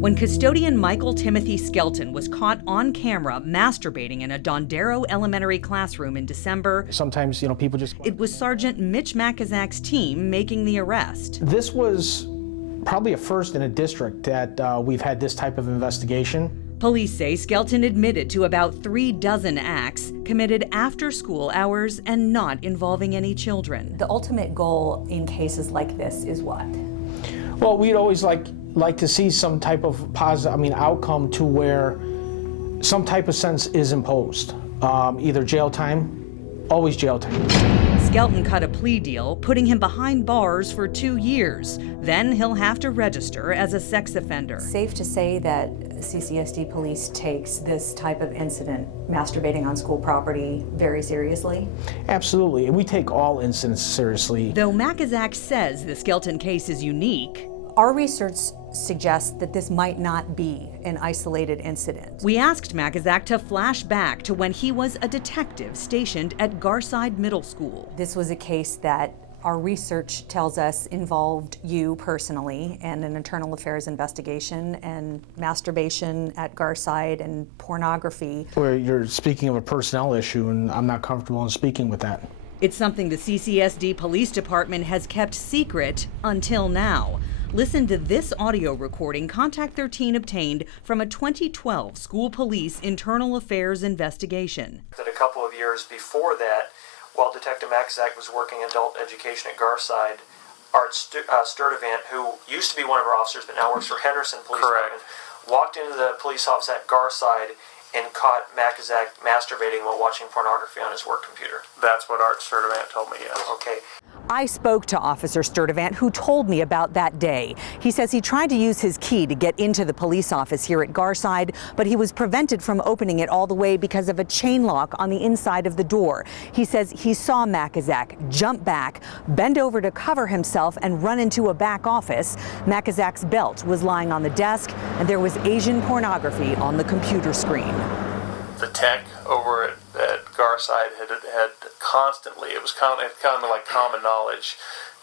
When custodian Michael Timothy Skelton was caught on camera masturbating in a Dondero elementary classroom in December, sometimes, people just... It was Sergeant Mitch Makazak's team making the arrest. This was probably a first in a district that we've had this type of investigation. Police say Skelton admitted to about 36 acts committed after school hours and not involving any children. The ultimate goal in cases like this is what? Well, we'd always like to see some type of positive, outcome to where some type of sentence is imposed. Either jail time, always jail time. Skelton cut a plea deal, putting him behind bars for 2 years. Then he'll have to register as a sex offender. Safe to say that Ccsd police takes this type of incident, masturbating on school property, very seriously? Absolutely, and we take all incidents seriously. Though Makazak says the Skelton case is unique, our research suggests that this might not be an isolated incident. We asked Makazak to flash back to when he was a detective stationed at Garside Middle School. This was a case that our research tells us involved you personally and an internal affairs investigation and masturbation at Garside and pornography. Where you're speaking of a personnel issue, and I'm not comfortable in speaking with that. It's something the Ccsd Police Department has kept secret until now. Listen to this audio recording Contact 13 obtained from a 2012 school police internal affairs investigation. A couple of years before that, while Detective Makazak was working adult education at Garside, Art Sturdivant, who used to be one of our officers but now works for Henderson Police Department, walked into the police office at Garside and caught Makazak masturbating while watching pornography on his work computer. That's what Art Sturdivant told me, yes. Okay. I spoke to Officer Sturdivant, who told me about that day. He says he tried to use his key to get into the police office here at Garside, but he was prevented from opening it all the way because of a chain lock on the inside of the door. He says he saw Makazak jump back, bend over to cover himself, and run into a back office. Makazak's belt was lying on the desk, and there was Asian pornography on the computer screen. The tech over at Garside had constantly, it was kind of like common knowledge,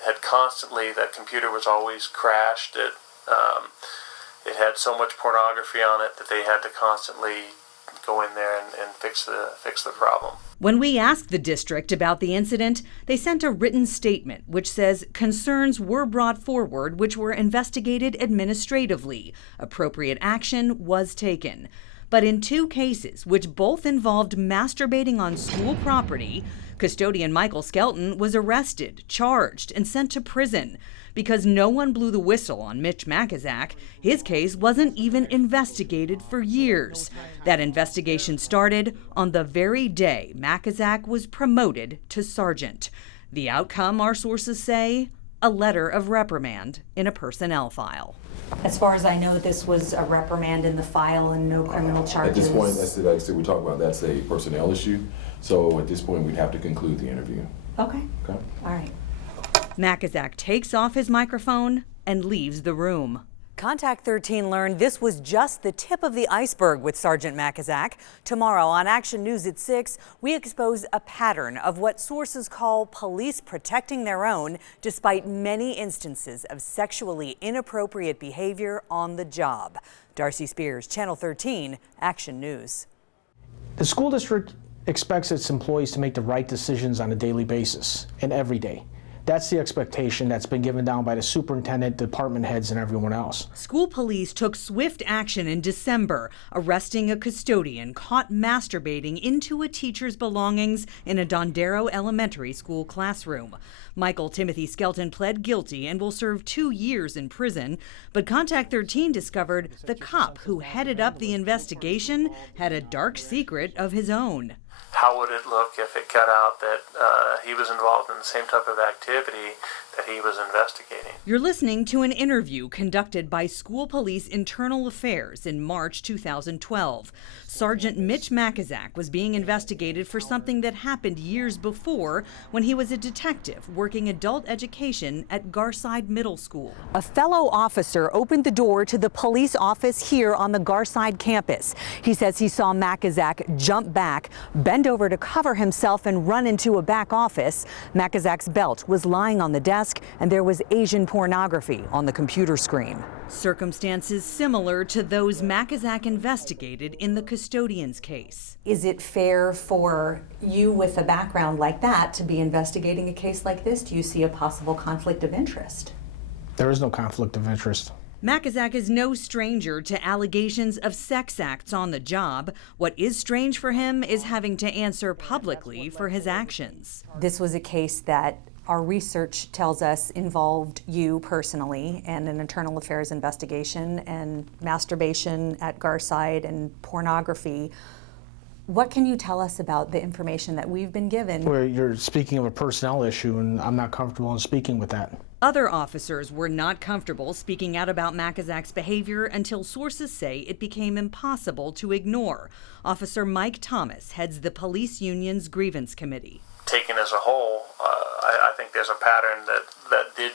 had constantly, that computer was always crashed. It had so much pornography on it that they had to constantly go in there and fix the problem. When we asked the district about the incident, they sent a written statement which says concerns were brought forward which were investigated administratively. Appropriate action was taken. But in 2 cases, which both involved masturbating on school property, custodian Michael Skelton was arrested, charged, and sent to prison. Because no one blew the whistle on Mitch Makazak, his case wasn't even investigated for years. That investigation started on the very day Makazak was promoted to sergeant. The outcome, our sources say, a letter of reprimand in a personnel file. As far as I know, this was a reprimand in the file and no criminal charges. At this point, like I said, we're talking about that's a personnel issue. So at this point, we'd have to conclude the interview. Okay. Okay. All right. Makazak takes off his microphone and leaves the room. Contact 13 learned this was just the tip of the iceberg with Sergeant Makazak. Tomorrow on Action News at 6, we expose a pattern of what sources call police protecting their own, despite many instances of sexually inappropriate behavior on the job. Darcy Spears, Channel 13, Action News. The school district expects its employees to make the right decisions on a daily basis and every day. That's the expectation that's been given down by the superintendent, department heads, and everyone else. School police took swift action in December, arresting a custodian caught masturbating into a teacher's belongings in a Dondero elementary school classroom. Michael Timothy Skelton pled guilty and will serve 2 years in prison, but Contact 13 discovered the cop who headed up the investigation had a dark secret of his own. How would it look if it got out that he was involved in the same type of activity that he was investigating? You're listening to an interview conducted by School Police Internal Affairs in March 2012. Sergeant Mitch Makazak was being investigated for something that happened years before when he was a detective working adult education at Garside Middle School. A fellow officer opened the door to the police office here on the Garside campus. He says he saw Makazak jump back, bend over to cover himself, and run into a back office. Makazak's belt was lying on the desk, and there was Asian pornography on the computer screen. circumstances similar to those Mackenzack investigated in the custodian's case. Is it fair for you with a background like that to be investigating a case like this? Do you see a possible conflict of interest? There is no conflict of interest. Mackenzack is no stranger to allegations of sex acts on the job. What is strange for him is having to answer publicly for his actions. This was a case that our research tells us involved you personally and an internal affairs investigation and masturbation at Garside and pornography. What can you tell us about the information that we've been given? Where you're speaking of a personnel issue, and I'm not comfortable in speaking with that. Other officers were not comfortable speaking out about Mackenzack's behavior until sources say it became impossible to ignore. Officer Mike Thomas heads the police union's grievance committee. Taken as a whole, I think there's a pattern that did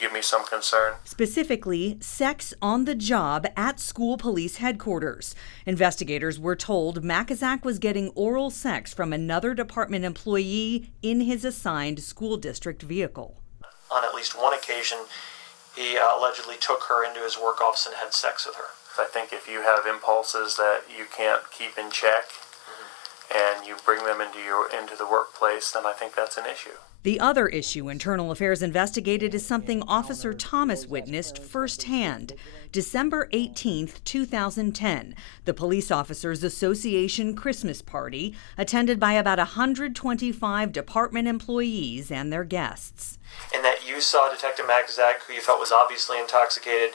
give me some concern. Specifically, sex on the job at school police headquarters. Investigators were told Mackenzack was getting oral sex from another department employee in his assigned school district vehicle. On at least one occasion, he allegedly took her into his work office and had sex with her. I think if you have impulses that you can't keep in check and you bring them into the workplace, then I think that's an issue. The other issue Internal Affairs investigated is something Officer Thomas witnessed firsthand. December 18th, 2010, the Police Officers Association Christmas party, attended by about 125 department employees and their guests. And that you saw Detective Mackenzack, who you felt was obviously intoxicated,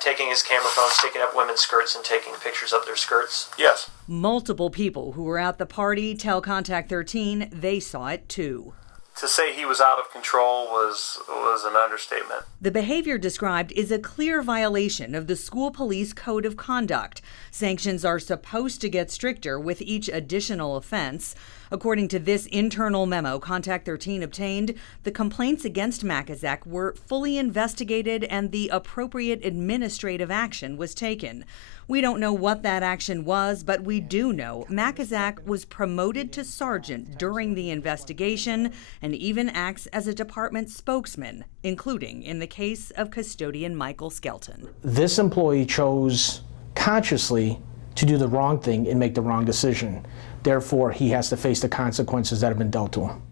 taking his camera phone, sticking up women's skirts and taking pictures of their skirts? Yes. Multiple people who were at the party tell Contact 13 they saw it too. To say he was out of control was an understatement. The behavior described is a clear violation of the school police code of conduct. Sanctions are supposed to get stricter with each additional offense. According to this internal memo Contact 13 obtained, the complaints against Mackenzack were fully investigated and the appropriate administrative action was taken. We don't know what that action was, but we do know Mackenzack was promoted to sergeant during the investigation and even acts as a department spokesman, including in the case of custodian Michael Skelton. This employee chose consciously to do the wrong thing and make the wrong decision. Therefore, he has to face the consequences that have been dealt to him.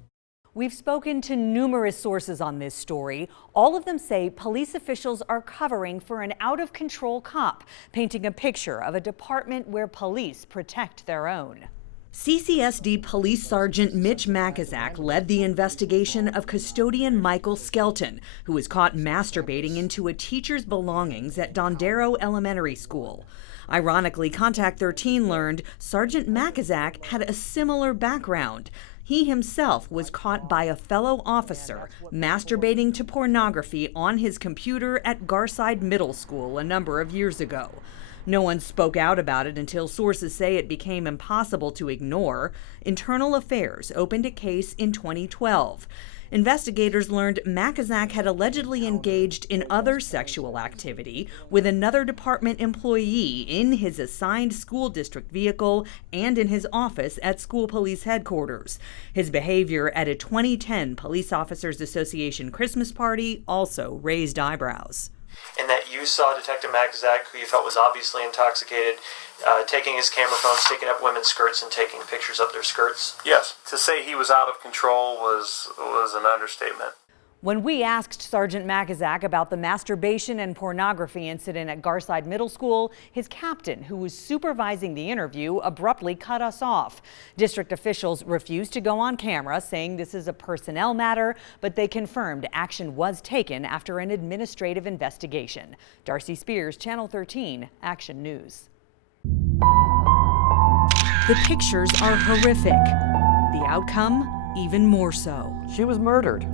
We've spoken to numerous sources on this story. All of them say police officials are covering for an out-of-control cop, painting a picture of a department where police protect their own. Ccsd Police Sergeant Mitch Mackenzack led the investigation of custodian Michael Skelton, who was caught masturbating into a teacher's belongings at Dondero Elementary School. Ironically, Contact 13 learned Sergeant Mackenzack had a similar background. He himself was caught by a fellow officer masturbating to pornography on his computer at Garside Middle School a number of years ago. No one spoke out about it until sources say it became impossible to ignore. Internal Affairs opened a case in 2012. Investigators learned Mackenzack had allegedly engaged in other sexual activity with another department employee in his assigned school district vehicle and in his office at school police headquarters. His behavior at a 2010 Police Officers Association Christmas party also raised eyebrows. And that you saw Detective Mackenzack, who you felt was obviously intoxicated, taking his camera phone, sticking up women's skirts and taking pictures of their skirts? Yes. To say he was out of control was an understatement. When we asked Sergeant Mackenzack about the masturbation and pornography incident at Garside Middle School, his captain, who was supervising the interview, abruptly cut us off. District officials refused to go on camera, saying this is a personnel matter, but they confirmed action was taken after an administrative investigation. Darcy Spears, Channel 13, Action News. The pictures are horrific. The outcome, even more so. She was murdered.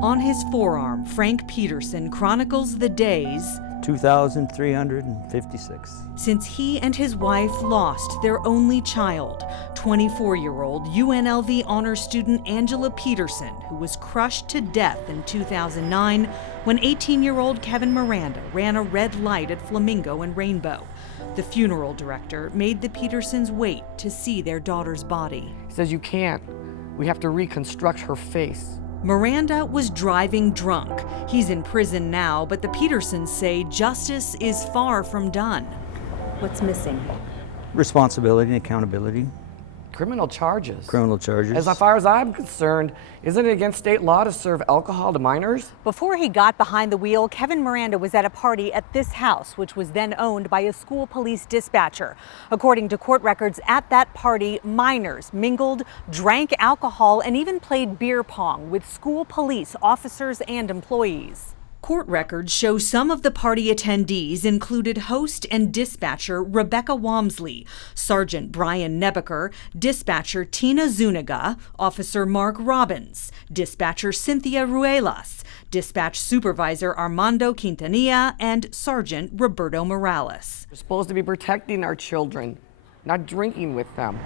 On his forearm, Frank Peterson chronicles the days 2,356. since he and his wife lost their only child, 24-year-old UNLV honor student Angela Peterson, who was crushed to death in 2009 when 18-year-old Kevin Miranda ran a red light at Flamingo and Rainbow. The funeral director made the Petersons wait to see their daughter's body. He says, "You can't. We have to reconstruct her face. Miranda was driving drunk. He's in prison now, but the Petersons say justice is far from done. What's missing? Responsibility and accountability. Criminal charges. Criminal charges. As far as I'm concerned, isn't it against state law to serve alcohol to minors? Before he got behind the wheel, Kevin Miranda was at a party at this house, which was then owned by a school police dispatcher. According to court records, at that party, minors mingled, drank alcohol, and even played beer pong with school police officers and employees. Court records show some of the party attendees included host and dispatcher Rebecca Walmsley, Sergeant Brian Nebaker, dispatcher Tina Zuniga, Officer Mark Robbins, dispatcher Cynthia Ruelas, dispatch supervisor Armando Quintanilla, and Sergeant Roberto Morales. We're supposed to be protecting our children, not drinking with them.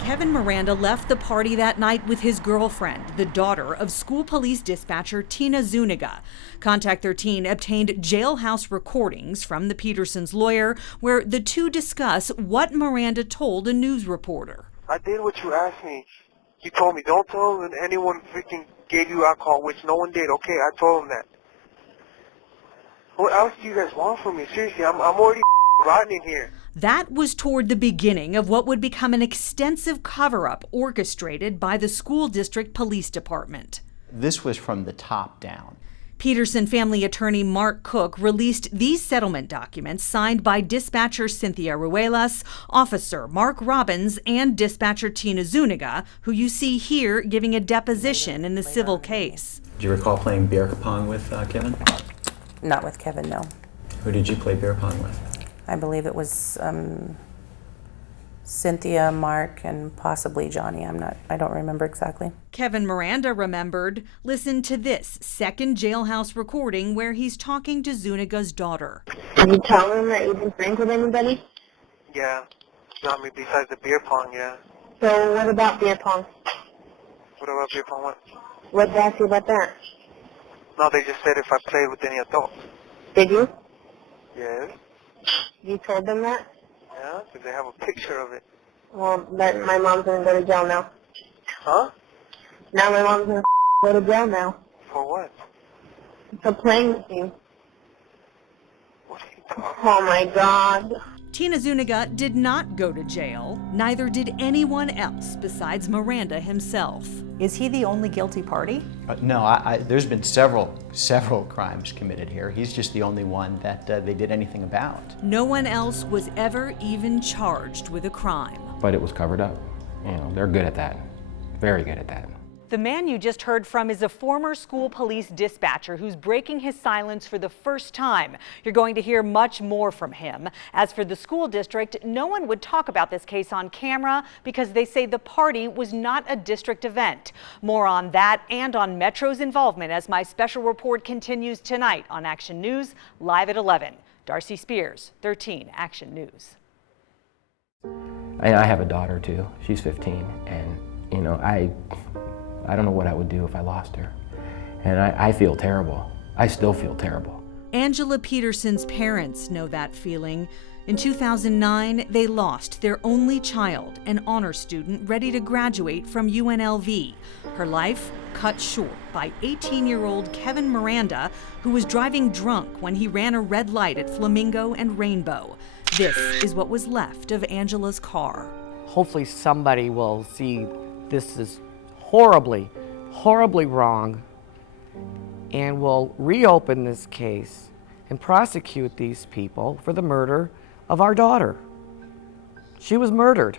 Kevin Miranda left the party that night with his girlfriend, the daughter of school police dispatcher Tina Zuniga. Contact 13 obtained jailhouse recordings from the Petersons' lawyer where the two discuss what Miranda told a news reporter. I did what you asked me. You told me, don't tell them anyone freaking gave you alcohol, which no one did. Okay, I told them that. What else do you guys want from me? Seriously, I'm already rotten in here. That was toward the beginning of what would become an extensive cover-up orchestrated by the school district police department. This was from the top down. Peterson family attorney Mark Cook released these settlement documents signed by dispatcher Cynthia Ruelas, officer Mark Robbins, and dispatcher Tina Zuniga, who you see here giving a deposition in the civil case. Do you recall playing beer pong with Kevin? Not with Kevin, no. Who did you play beer pong with? I believe it was Cynthia, Mark, and possibly Johnny. I don't remember exactly. Kevin Miranda remembered. Listen to this second jailhouse recording where he's talking to Zuniga's daughter. Did you tell him that you didn't drink with anybody? Yeah. Not me besides the beer pong, yeah. So what about beer pong? What about beer pong? What did they ask you about that? No, they just said if I played with any adults. Did you? Yes. You told them that? Yeah, because they have a picture of it. Well, my mom's going to go to jail now. Huh? Now my mom's going to go to jail now. For what? For playing with you. What are you talking Oh my God. Tina Zuniga did not go to jail. Neither did anyone else besides Miranda himself. Is he the only guilty party? No, there's been several crimes committed here. He's just the only one that they did anything about. No one else was ever even charged with a crime. But it was covered up. You know, they're good at that. Very good at that. The man you just heard from is a former school police dispatcher who's breaking his silence for the first time. You're going to hear much more from him. As for the school district, no one would talk about this case on camera because they say the party was not a district event. More on that and on Metro's involvement as my special report continues tonight on Action News, live at 11. Darcy Spears, 13 Action News. I have a daughter too. She's 15, and you know, I don't know what I would do if I lost her. And I feel terrible. I still feel terrible. Angela Peterson's parents know that feeling. In 2009, they lost their only child, an honor student ready to graduate from UNLV. Her life cut short by 18-year-old Kevin Miranda, who was driving drunk when he ran a red light at Flamingo and Rainbow. This is what was left of Angela's car. Hopefully somebody will see this is horribly, horribly wrong and will reopen this case and prosecute these people for the murder of our daughter. She was murdered.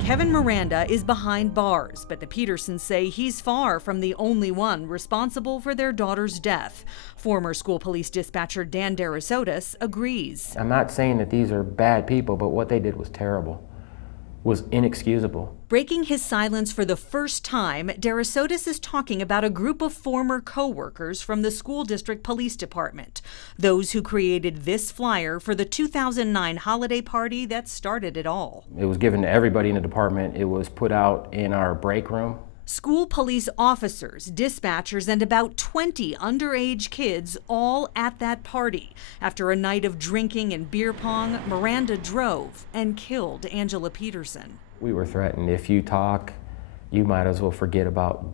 Kevin Miranda is behind bars, but the Petersons say he's far from the only one responsible for their daughter's death. Former school police dispatcher Dan Darasotis agrees. I'm not saying that these are bad people, but what they did was terrible, was inexcusable. Breaking his silence for the first time, Darasotis is talking about a group of former co-workers from the school district police department, those who created this flyer for the 2009 holiday party that started it all. It was given to everybody in the department. It was put out in our break room. School police officers, dispatchers, and about 20 underage kids all at that party. After a night of drinking and beer pong, Miranda drove and killed Angela Peterson. We were threatened. If you talk, you might as well forget about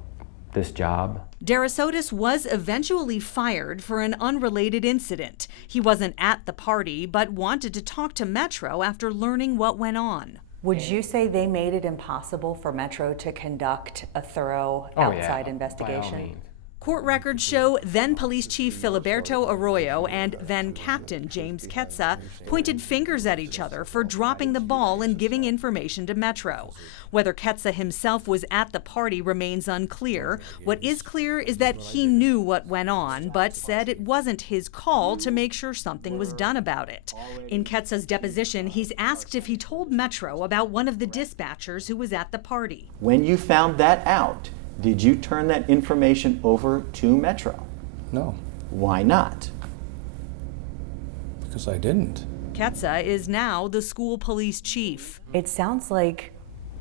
this job. Darasotis was eventually fired for an unrelated incident. He wasn't at the party, but wanted to talk to Metro after learning what went on. Would you say they made it impossible for Metro to conduct a thorough outside investigation? By all means. Court records show then Police Chief Filiberto Arroyo and then Captain James Ccsd pointed fingers at each other for dropping the ball and giving information to Metro. Whether Ccsd himself was at the party remains unclear. What is clear is that he knew what went on, but said it wasn't his call to make sure something was done about it. In Ccsd's deposition, he's asked if he told Metro about one of the dispatchers who was at the party. When you found that out, did you turn that information over to Metro? No. Why not? Because I didn't. Ccsd is now the school police chief. It sounds like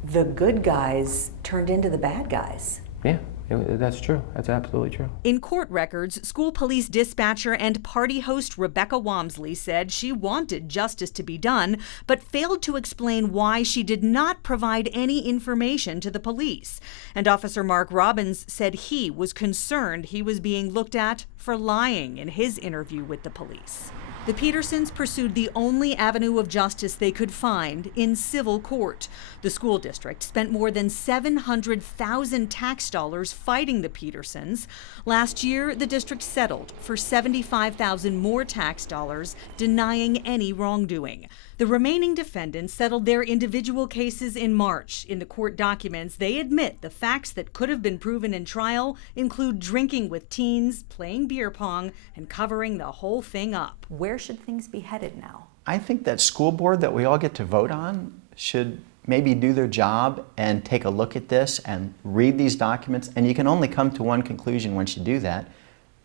the good guys turned into the bad guys. Yeah, that's true. That's absolutely true. In court records, school police dispatcher and party host Rebecca Wamsley said she wanted justice to be done, but failed to explain why she did not provide any information to the police. And Officer Mark Robbins said he was concerned he was being looked at for lying in his interview with the police. The Petersons pursued the only avenue of justice they could find in civil court. The school district spent more than $700,000 tax dollars fighting the Petersons. Last year, the district settled for $75,000 more tax dollars, denying any wrongdoing. The remaining defendants settled their individual cases in March. In the court documents, they admit the facts that could have been proven in trial include drinking with teens, playing beer pong, and covering the whole thing up. Where should things be headed now? I think that school board that we all get to vote on should maybe do their job and take a look at this and read these documents. And you can only come to one conclusion once you do that.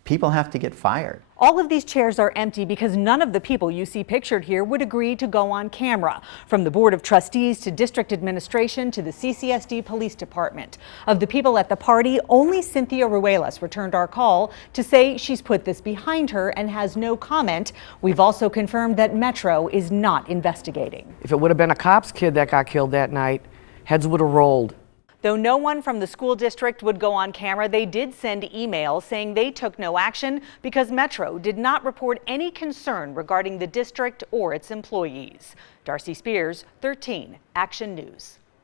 People have to get fired. All of these chairs are empty because none of the people you see pictured here would agree to go on camera, from the Board of Trustees to District Administration to the Ccsd Police Department. Of the people at the party, only Cynthia Ruelas returned our call to say she's put this behind her and has no comment. We've also confirmed that Metro is not investigating. If it would have been a cop's kid that got killed that night, heads would have rolled. Though no one from the school district would go on camera, they did send emails saying they took no action because Metro did not report any concern regarding the district or its employees. Darcy Spears, 13 Action News.